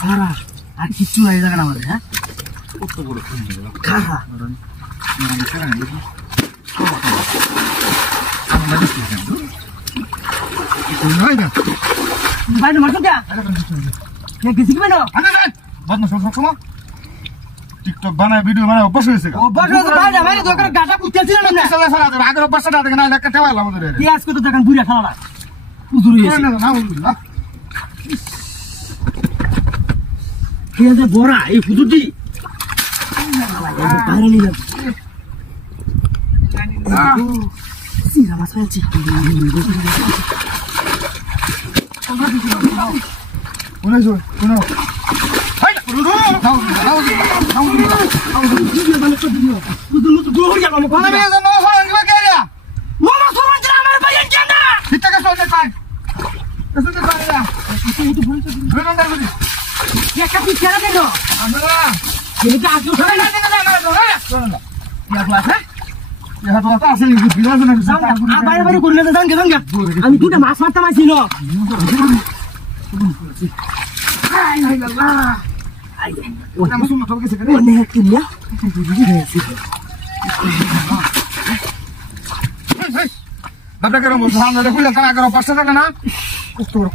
সারা আর কিছু নাই জায়গা আমাদের হ্যাঁ কত বড় খারা বাইরে মারছো কে গেছি কি বাইরে বদনা সবসময় টিকটক বানায় ভিডিও বানায় অভ্যাস হয়েছে অভ্যাস হয়েছে বাইরে বাইরে দোকানে গাটা কুচতেছিল না আগের অভ্যাসটা দেখে না একটা টেওয়াল আমাদের কি আজকে তো দোকান বুড়া খালা না উজুর হয়েছে না বলুন না কি আছে বড়া এই হুজুরটি বাইরে নিয়ে যাবে সিরা মাছ ফেলছি শুনেছো শুনো আমি দুটা মাছ মারতাম আছি না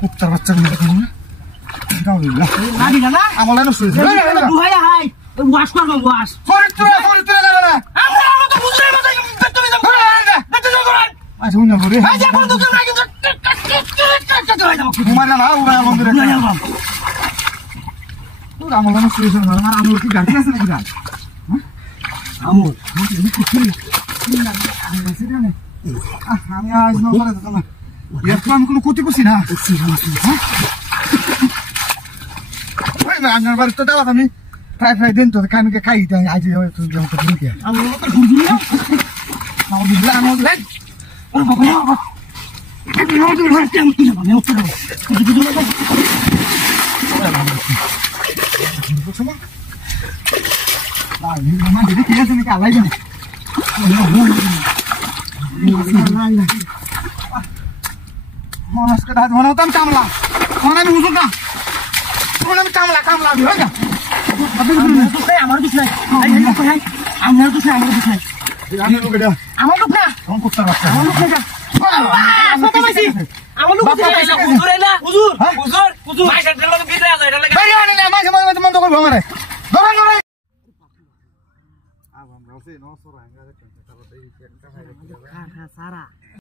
কুত্তার বাচ্চা আমার ওয়াশ করবো ওয়াশ আমল কি গাড়ি আছে নাকি আমল আমি আজ আমি কোনো ক্ষতি করছি না আপনার বাড়িতে দেওয়া আমি ফ্রাই ফ্রাই দিন তো কামিকে খাই আজ ঠিক আছে নাকি আলাই জানে মানুষকে দাঁত বানাতাম কামলা মানে আমি হুজুর না আমি কামলা কামলা আমার দুষ নাই আমার দুষ নাই আমার দুষ নাই আমার লোক না কুত্তার বাচ্চা আমার লোক না আমার লোক হুজুর না হুজুর হুজুর হুজুর মাইশার লোক ভিতরে আছে এটা লাগে বাইরে আনে না মাঝে মাঝে মন তো করব আমারে ধরেন ধরেন আ আমরা ওসে 900 টাকা সারা